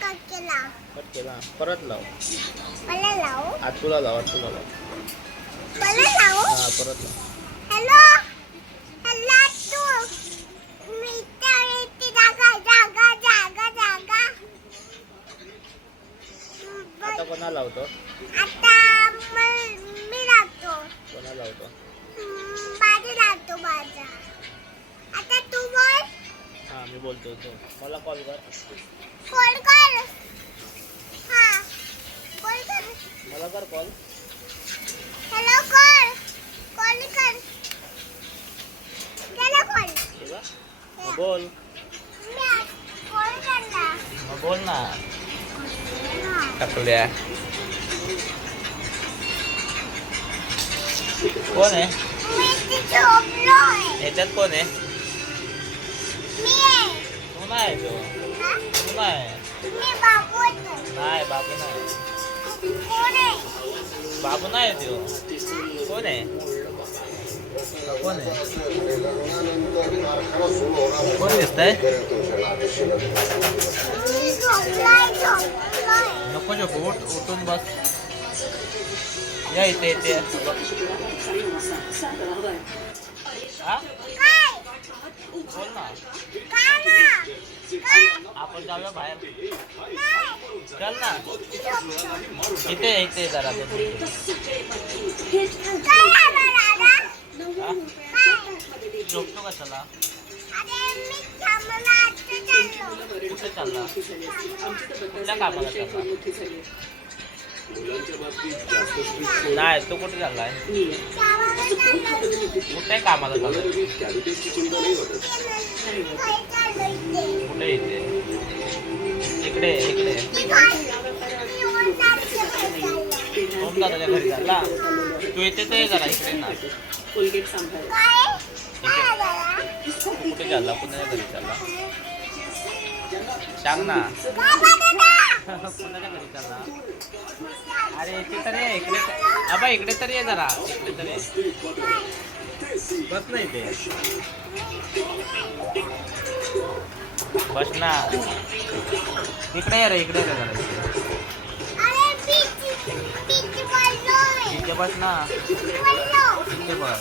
Cut केला परत लाव. मला लाव. आतुला लाव, आतुला लाव. मला लाव. हा परत लाव. हॅलो हॅलो तू मी इथे जागा जागा जागा जागा आता कोणा लावतो? आता मी लावतो. कोणा लावतो? बाजी लावतो बाजा. आता तू बोल. हा मी बोलतो तो. मला कॉल कर. कॉल कर. हा कॉल कर. मला कर कॉल. हॅलो कर. कॉल कर. केला कॉल. केला? मग बोल. मी कॉल करला. मग बोल ना. हा. टाकल्या. कोण आहे? मी इथे झोपलोय. ह्याच्यात कोण आहे? मी आहे. तू नाही तो. हा? तू नाही. मी बाबू होतो. नाही बाबू नाही. कोण आहे? बाबू नाही तो. कोण आहे? कोण आहे? कोण दिसतंय? मी झोपलोय. नको झोपू, उठून बस. या इथे इथे. हा? काय? बोल ना. काय ना? काय? आपण जाऊया बाहेर. नाही. चल ना. इथे इथे जरा दोन. काय झालं दादा? हा? काय? झोपतो कशाला? अरे मी थांबला आता चाललो. कुठे चालला? कुठल्या कामाला चालला? नाही तू कुठे चाललाय? कुठे कामाला चाललाय? कुठे इथे? इकडे इकडे. कोण दादाच्या घरी चालला? तू येते ते जरा इकडे ना. काय? काय झालं? कुठे चालला? कुणाच्या घरी चालला? सांग ना. कुणाच्या घरी चालला? अरे इथे तर ये इकडे. अबा इकडे तर ये जरा. इकडे तर ये. बस ना इथे. बस ना. इकडे ये रे इकडे ये रे जरा इकडे. अरे पीच बोललोय. इथे बस ना. बोललो. इथे बस.